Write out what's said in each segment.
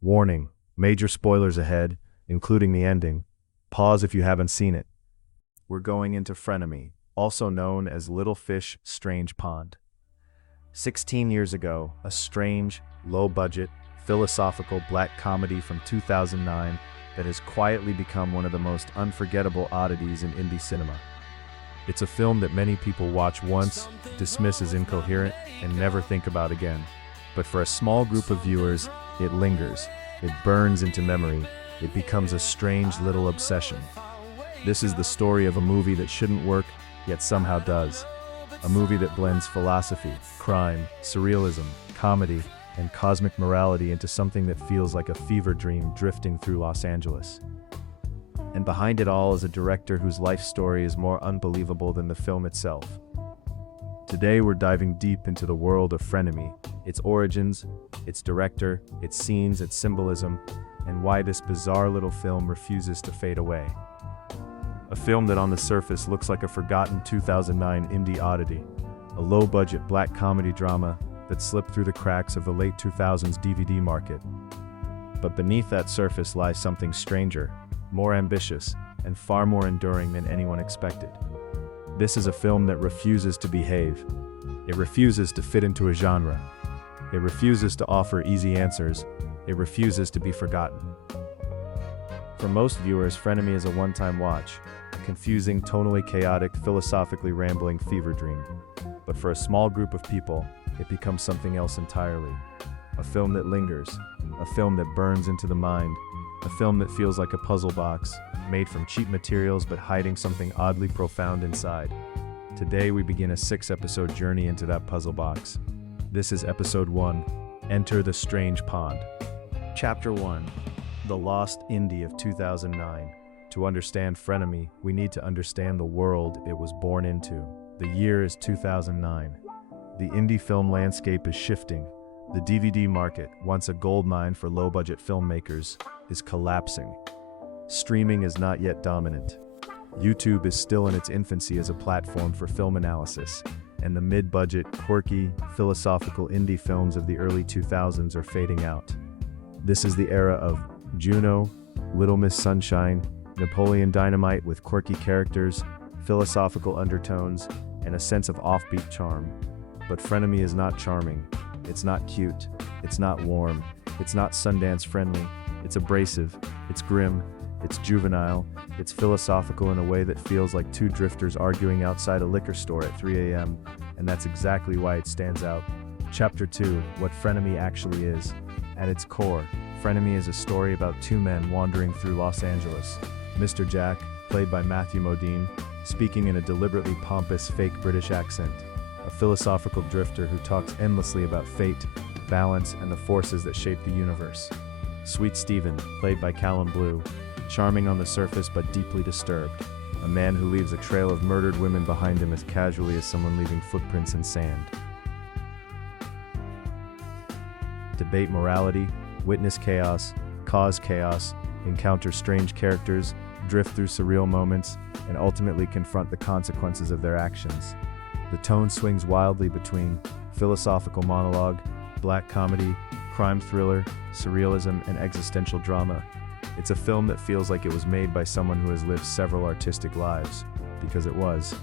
Warning, major spoilers ahead, including the ending. Pause if you haven't seen it. We're going into Frenemy, also known as Little Fish, Strange Pond. 16 years ago, a strange, low-budget, philosophical black comedy from 2009 that has quietly become one of the most unforgettable oddities in indie cinema. It's a film that many people watch once, dismiss as incoherent, and never think about again. But for a small group of viewers, it lingers, it burns into memory, it becomes a strange little obsession. This is the story of a movie that shouldn't work, yet somehow does. A movie that blends philosophy, crime, surrealism, comedy, and cosmic morality into something that feels like a fever dream drifting through Los Angeles. And behind it all is a director whose life story is more unbelievable than the film itself. Today we're diving deep into the world of Frenemy, its origins, its director, its scenes, its symbolism, and why this bizarre little film refuses to fade away. A film that on the surface looks like a forgotten 2009 indie oddity, a low-budget black comedy drama that slipped through the cracks of the late 2000s DVD market. But beneath that surface lies something stranger, more ambitious, and far more enduring than anyone expected. This is a film that refuses to behave. It refuses to fit into a genre. It refuses to offer easy answers. It refuses to be forgotten. For most viewers, Frenemy is a one-time watch, a confusing, tonally chaotic, philosophically rambling fever dream. But for a small group of people, it becomes something else entirely. A film that lingers, a film that burns into the mind, a film that feels like a puzzle box, made from cheap materials but hiding something oddly profound inside. Today we begin a 6-episode journey into that puzzle box. This is episode 1, Enter the Strange Pond. Chapter 1, The Lost Indie of 2009. To understand Frenemy, we need to understand the world it was born into. The year is 2009. The indie film landscape is shifting. The DVD market, once a goldmine for low-budget filmmakers, is collapsing. Streaming is not yet dominant. YouTube is still in its infancy as a platform for film analysis, and the mid-budget, quirky, philosophical indie films of the early 2000s are fading out. This is the era of Juno, Little Miss Sunshine, Napoleon Dynamite with quirky characters, philosophical undertones, and a sense of offbeat charm. But Frenemy is not charming. It's not cute. It's not warm. It's not Sundance friendly. It's abrasive. It's grim. It's juvenile. It's philosophical in a way that feels like two drifters arguing outside a liquor store at 3 a.m., and that's exactly why it stands out. Chapter 2, What Frenemy Actually Is. At its core, Frenemy is a story about two men wandering through Los Angeles. Mr. Jack, played by Matthew Modine, speaking in a deliberately pompous fake British accent. A philosophical drifter who talks endlessly about fate, balance, and the forces that shape the universe. Sweet Stephen, played by Callum Blue, charming on the surface but deeply disturbed. A man who leaves a trail of murdered women behind him as casually as someone leaving footprints in sand. Debate morality, witness chaos, cause chaos, encounter strange characters, drift through surreal moments, and ultimately confront the consequences of their actions. The tone swings wildly between philosophical monologue, black comedy, crime thriller, surrealism, and existential drama. It's a film that feels like it was made by someone who has lived several artistic lives, because it was.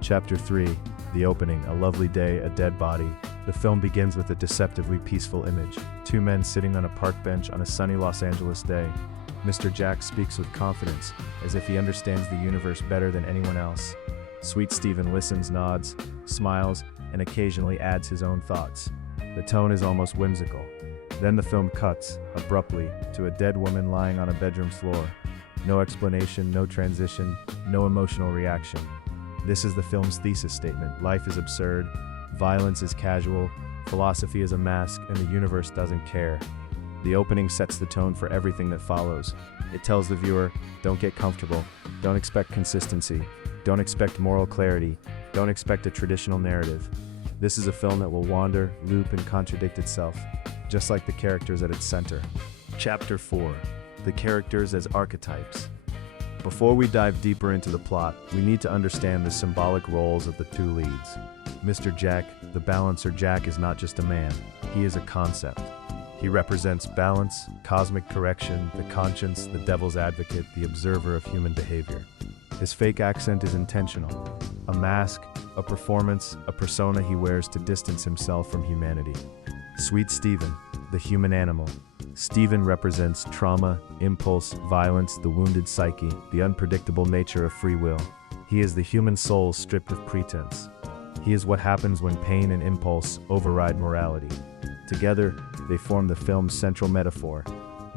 Chapter 3, The Opening, A Lovely Day, A Dead Body. The film begins with a deceptively peaceful image. Two men sitting on a park bench on a sunny Los Angeles day. Mr. Jack speaks with confidence, as if he understands the universe better than anyone else. Sweet Stephen listens, nods, smiles, and occasionally adds his own thoughts. The tone is almost whimsical. Then the film cuts, abruptly, to a dead woman lying on a bedroom floor. No explanation, no transition, no emotional reaction. This is the film's thesis statement. Life is absurd, violence is casual, philosophy is a mask, and the universe doesn't care. The opening sets the tone for everything that follows. It tells the viewer, don't get comfortable, don't expect consistency, don't expect moral clarity, don't expect a traditional narrative. This is a film that will wander, loop, and contradict itself, just like the characters at its center. Chapter 4, The Characters as Archetypes. Before we dive deeper into the plot, we need to understand the symbolic roles of the two leads. Mr. Jack, the balancer Jack, is not just a man, he is a concept. He represents balance, cosmic correction, the conscience, the devil's advocate, the observer of human behavior. His fake accent is intentional. A mask, a performance, a persona he wears to distance himself from humanity. Sweet Stephen, the human animal. Stephen represents trauma, impulse, violence, the wounded psyche, the unpredictable nature of free will. He is the human soul stripped of pretense. He is what happens when pain and impulse override morality. Together, they form the film's central metaphor.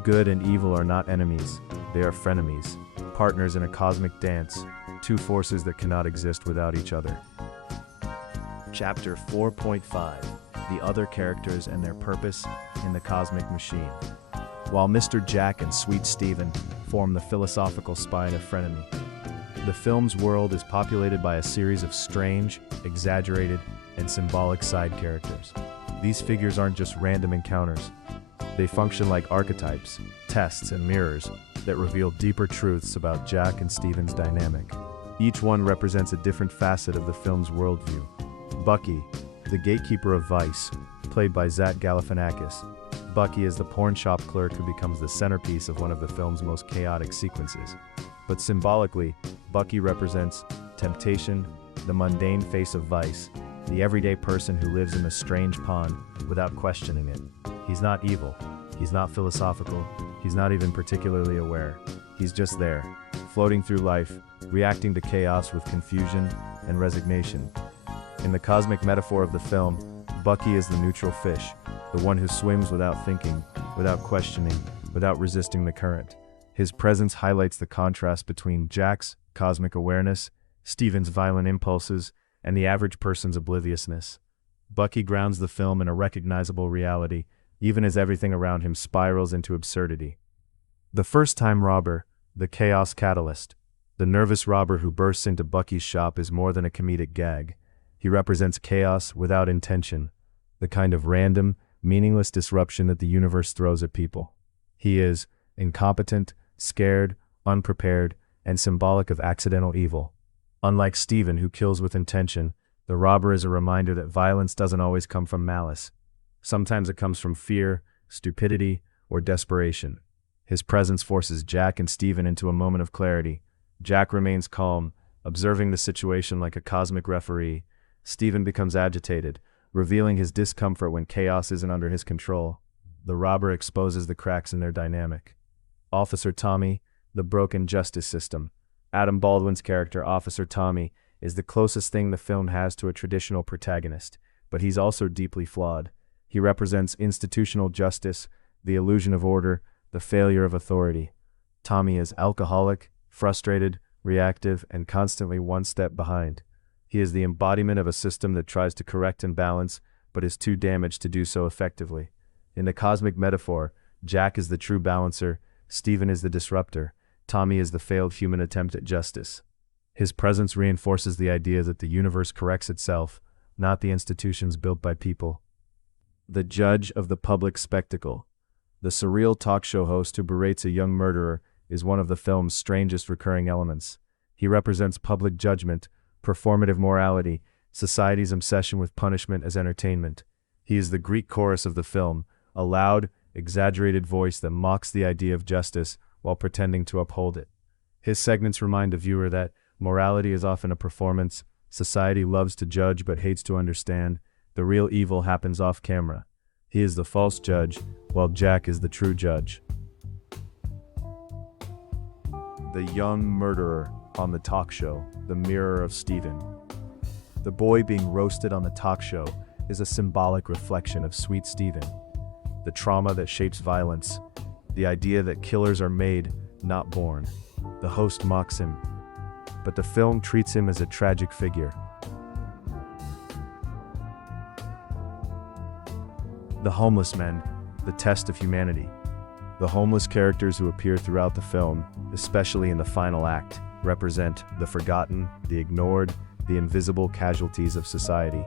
Good and evil are not enemies, they are frenemies, partners in a cosmic dance, two forces that cannot exist without each other. Chapter 4.5: The Other Characters and Their Purpose in the Cosmic Machine. While Mr. Jack and Sweet Stephen form the philosophical spine of Frenemy, the film's world is populated by a series of strange, exaggerated, and symbolic side characters. These figures aren't just random encounters. They function like archetypes, tests, and mirrors that reveal deeper truths about Jack and Stephen's dynamic. Each one represents a different facet of the film's worldview. Bucky, the gatekeeper of vice, played by Galifianakis. Bucky is the pawn shop clerk who becomes the centerpiece of one of the film's most chaotic sequences. But symbolically, Bucky represents temptation, the mundane face of vice, the everyday person who lives in a strange pond without questioning it. He's not evil, he's not philosophical, he's not even particularly aware. He's just there, floating through life, reacting to chaos with confusion and resignation. In the cosmic metaphor of the film, Bucky is the neutral fish, the one who swims without thinking, without questioning, without resisting the current. His presence highlights the contrast between Jack's cosmic awareness, Stephen's violent impulses, and the average person's obliviousness. Bucky grounds the film in a recognizable reality, even as everything around him spirals into absurdity. The first-time robber, the chaos catalyst. The nervous robber who bursts into Bucky's shop is more than a comedic gag. He represents chaos without intention, the kind of random, meaningless disruption that the universe throws at people. He is incompetent, scared, unprepared, and symbolic of accidental evil. Unlike Stephen, who kills with intention, the robber is a reminder that violence doesn't always come from malice. Sometimes it comes from fear, stupidity, or desperation. His presence forces Jack and Stephen into a moment of clarity. Jack remains calm, observing the situation like a cosmic referee. Stephen becomes agitated, revealing his discomfort when chaos isn't under his control. The robber exposes the cracks in their dynamic. Officer Tommy, the broken justice system. Adam Baldwin's character, Officer Tommy, is the closest thing the film has to a traditional protagonist, but he's also deeply flawed. He represents institutional justice, the illusion of order, the failure of authority. Tommy is alcoholic, frustrated, reactive, and constantly one step behind. He is the embodiment of a system that tries to correct and balance, but is too damaged to do so effectively. In the cosmic metaphor, Jack is the true balancer, Stephen is the disruptor, Tommy is the failed human attempt at justice. His presence reinforces the idea that the universe corrects itself, not the institutions built by people. The judge of the public spectacle. The surreal talk show host who berates a young murderer is one of the film's strangest recurring elements. He represents public judgment, performative morality, society's obsession with punishment as entertainment. He is the Greek chorus of the film, a loud, exaggerated voice that mocks the idea of justice while pretending to uphold it. His segments remind the viewer that morality is often a performance, society loves to judge but hates to understand, the real evil happens off camera. He is the false judge, while Jack is the true judge. The young murderer on the talk show, the mirror of Stephen. The boy being roasted on the talk show is a symbolic reflection of Sweet Stephen, the trauma that shapes violence, the idea that killers are made, not born. The host mocks him, but the film treats him as a tragic figure. The homeless men, the test of humanity. The homeless characters who appear throughout the film, especially in the final act, represent the forgotten, the ignored, the invisible casualties of society.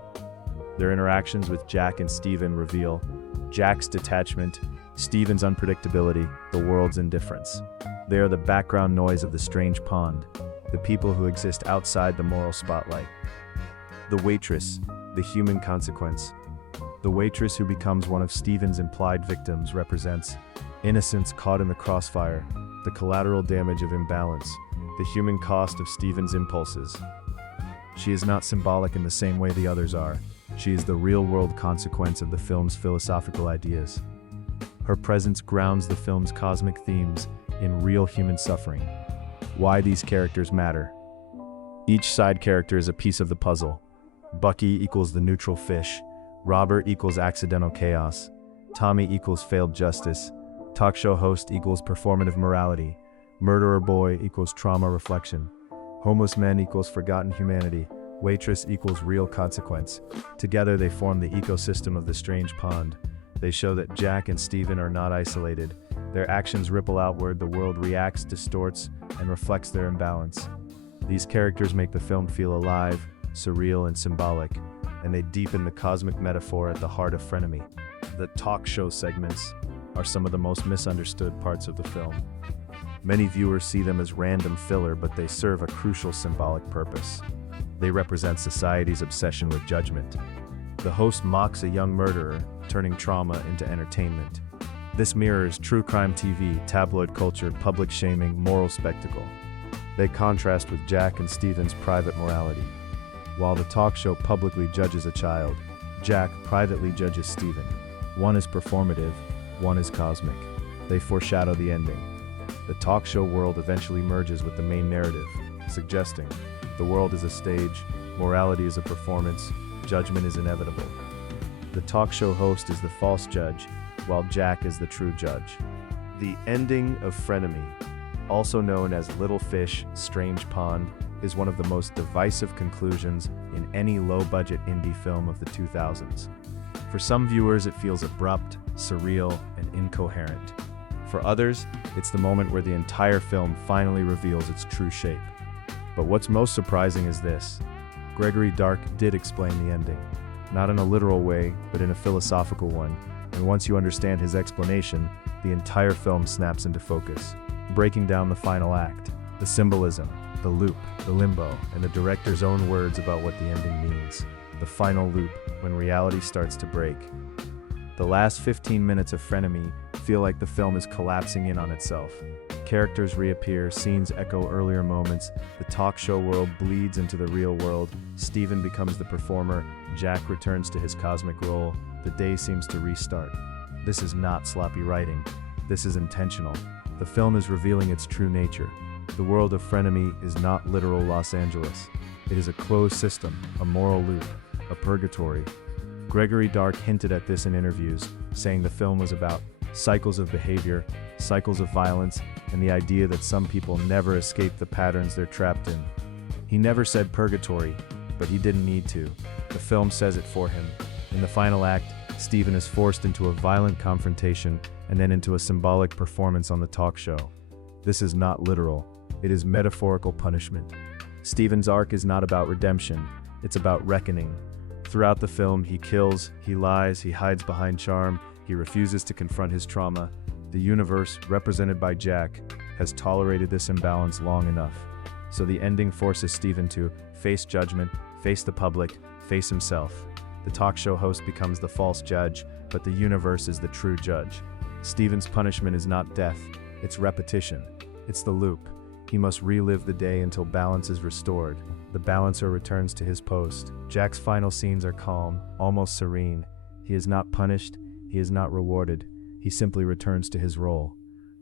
Their interactions with Jack and Stephen reveal Jack's detachment, Stephen's unpredictability, the world's indifference. They are the background noise of the strange pond, the people who exist outside the moral spotlight. The waitress, the human consequence. The waitress who becomes one of Stephen's implied victims represents innocence caught in the crossfire, the collateral damage of imbalance, the human cost of Stephen's impulses. She is not symbolic in the same way the others are. She is the real-world consequence of the film's philosophical ideas. Her presence grounds the film's cosmic themes in real human suffering. Why these characters matter. Each side character is a piece of the puzzle. Bucky equals the neutral fish. Robert equals accidental chaos. Tommy equals failed justice. Talk show host equals performative morality. Murderer boy equals trauma reflection. Homeless men equals forgotten humanity. Waitress equals real consequence. Together they form the ecosystem of the strange pond. They show that Jack and Stephen are not isolated. Their actions ripple outward, the world reacts, distorts, and reflects their imbalance. These characters make the film feel alive, surreal, and symbolic, and they deepen the cosmic metaphor at the heart of Frenemy. The talk show segments are some of the most misunderstood parts of the film. Many viewers see them as random filler, but they serve a crucial symbolic purpose. They represent society's obsession with judgment. The host mocks a young murderer, turning trauma into entertainment. This mirrors true crime TV, tabloid culture, public shaming, moral spectacle. They contrast with Jack and Stephen's private morality. While the talk show publicly judges a child, Jack privately judges Stephen. One is performative, one is cosmic. They foreshadow the ending. The talk show world eventually merges with the main narrative, suggesting the world is a stage, morality is a performance, judgment is inevitable. The talk show host is the false judge, while Jack is the true judge. The ending of Frenemy, also known as Little Fish, Strange Pond, is one of the most divisive conclusions in any low-budget indie film of the 2000s. For some viewers, it feels abrupt, surreal, and incoherent. For others, it's the moment where the entire film finally reveals its true shape. But what's most surprising is this. Gregory Dark did explain the ending, not in a literal way, but in a philosophical one, and once you understand his explanation, the entire film snaps into focus, breaking down the final act, the symbolism, the loop, the limbo, and the director's own words about what the ending means. The final loop, when reality starts to break. The last 15 minutes of Frenemy feel like the film is collapsing in on itself. Characters reappear, scenes echo earlier moments, the talk show world bleeds into the real world, Stephen becomes the performer, Jack returns to his cosmic role, the day seems to restart. This is not sloppy writing. This is intentional. The film is revealing its true nature. The world of Frenemy is not literal Los Angeles. It is a closed system, a moral loop, a purgatory. Gregory Dark hinted at this in interviews, saying the film was about cycles of behavior, cycles of violence, and the idea that some people never escape the patterns they're trapped in. He never said purgatory, but he didn't need to. The film says it for him. In the final act, Stephen is forced into a violent confrontation and then into a symbolic performance on the talk show. This is not literal. It is metaphorical punishment. Stephen's arc is not about redemption. It's about reckoning. Throughout the film, he kills, he lies, he hides behind charm, he refuses to confront his trauma. The universe, represented by Jack, has tolerated this imbalance long enough. So the ending forces Stephen to face judgment, face the public, face himself. The talk show host becomes the false judge, but the universe is the true judge. Stephen's punishment is not death, it's repetition. It's the loop. He must relive the day until balance is restored. The balancer returns to his post. Jack's final scenes are calm, almost serene. He is not punished, he is not rewarded. He simply returns to his role.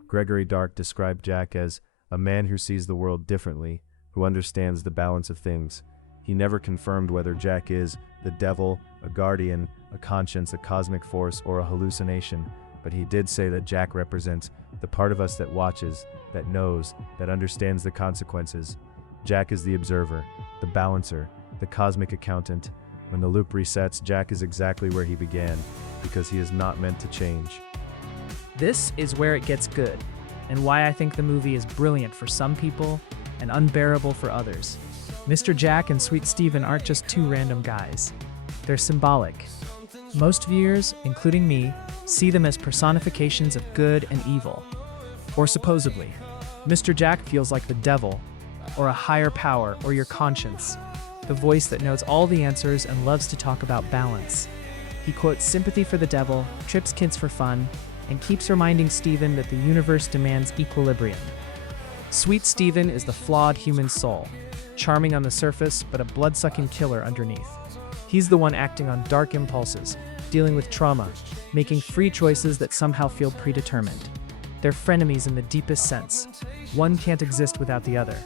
Gregory Dark described Jack as a man who sees the world differently, who understands the balance of things. He never confirmed whether Jack is the devil, a guardian, a conscience, a cosmic force, or a hallucination, but he did say that Jack represents the part of us that watches, that knows, that understands the consequences. Jack is the observer, the balancer, the cosmic accountant. When the loop resets, Jack is exactly where he began, because he is not meant to change. This is where it gets good, and why I think the movie is brilliant for some people and unbearable for others. Mr. Jack and Sweet Stephen aren't just two random guys. They're symbolic. Most viewers, including me, see them as personifications of good and evil. Or supposedly, Mr. Jack feels like the devil, or a higher power, or your conscience, the voice that knows all the answers and loves to talk about balance. He quotes sympathy for the devil, trips kids for fun, and keeps reminding Steven that the universe demands equilibrium. Sweet Steven is the flawed human soul, charming on the surface but a blood-sucking killer underneath. He's the one acting on dark impulses, dealing with trauma, making free choices that somehow feel predetermined. They're frenemies in the deepest sense. One can't exist without the other.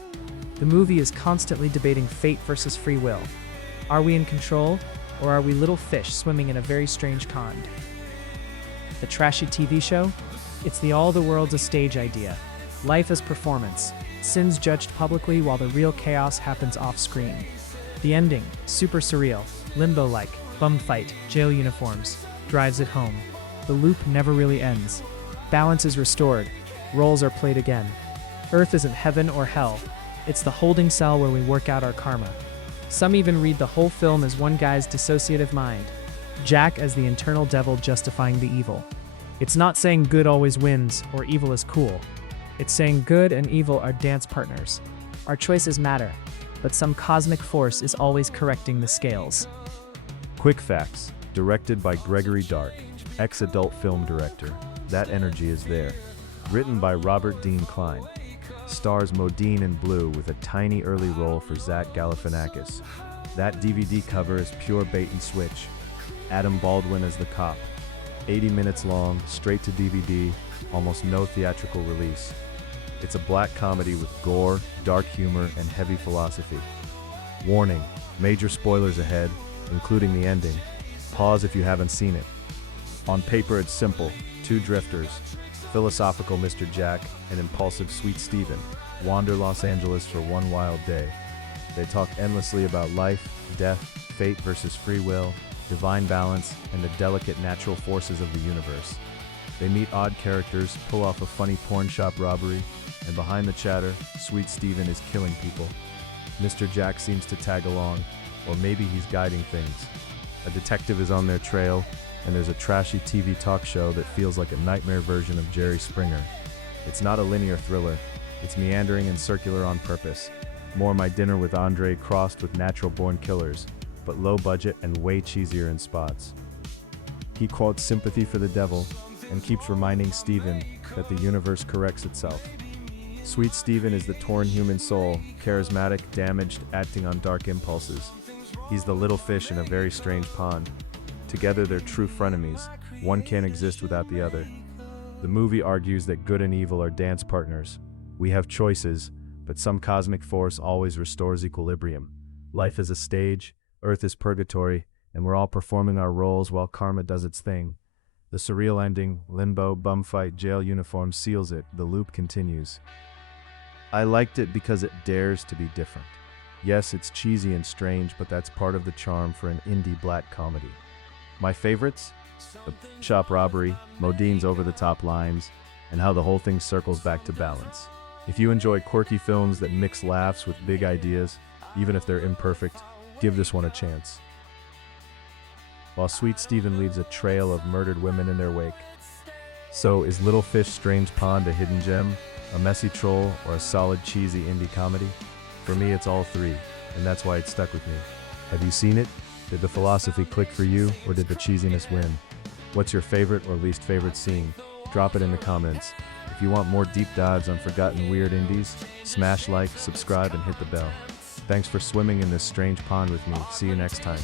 The movie is constantly debating fate versus free will. Are we in control, or are we little fish swimming in a very strange pond? The trashy TV show? It's the all the world's a stage idea. Life as performance, sins judged publicly while the real chaos happens off-screen. The ending, super surreal, limbo-like, bum fight, jail uniforms, drives it home. The loop never really ends. Balance is restored, roles are played again. Earth isn't heaven or hell, it's the holding cell where we work out our karma. Some even read the whole film as one guy's dissociative mind, Jack as the internal devil justifying the evil. It's not saying good always wins or evil is cool. It's saying good and evil are dance partners. Our choices matter, but some cosmic force is always correcting the scales. Quick facts, directed by Gregory Dark, ex-adult film director. That energy is there. Written by Robert Dean Klein. Stars Modine in blue with a tiny early role for Galifianakis. That DVD cover is pure bait and switch. Adam Baldwin as the cop. 80 minutes long, straight to DVD, almost no theatrical release. It's a black comedy with gore, dark humor, and heavy philosophy. Warning, major spoilers ahead, including the ending. Pause if you haven't seen it. On paper it's simple, two drifters, philosophical Mr. Jack and impulsive Sweet Steven, wander Los Angeles for one wild day. They talk endlessly about life, death, fate versus free will, divine balance, and the delicate natural forces of the universe. They meet odd characters, pull off a funny porn shop robbery, and behind the chatter, Sweet Steven is killing people. Mr. Jack seems to tag along, or maybe he's guiding things. A detective is on their trail, and there's a trashy TV talk show that feels like a nightmare version of Jerry Springer. It's not a linear thriller, it's meandering and circular on purpose. More My Dinner with Andre crossed with natural-born killers, but low budget and way cheesier in spots. He quotes sympathy for the devil and keeps reminding Steven that the universe corrects itself. Sweet Steven is the torn human soul, charismatic, damaged, acting on dark impulses. He's the little fish in a very strange pond. Together they're true frenemies, one can't exist without the other. The movie argues that good and evil are dance partners. We have choices, but some cosmic force always restores equilibrium. Life is a stage, Earth is purgatory, and we're all performing our roles while karma does its thing. The surreal ending, limbo, bumfight, jail uniform seals it, the loop continues. I liked it because it dares to be different. Yes, it's cheesy and strange, but that's part of the charm for an indie black comedy. My favorites? The shop robbery, Modine's over-the-top lines, and how the whole thing circles back to balance. If you enjoy quirky films that mix laughs with big ideas, even if they're imperfect, give this one a chance. While Sweet Steven leaves a trail of murdered women in their wake. So, is Little Fish Strange Pond a hidden gem, a messy troll, or a solid cheesy indie comedy? For me, it's all three, and that's why it stuck with me. Have you seen it? Did the philosophy click for you, or did the cheesiness win? What's your favorite or least favorite scene? Drop it in the comments. If you want more deep dives on forgotten weird indies, smash like, subscribe, and hit the bell. Thanks for swimming in this strange pond with me. See you next time.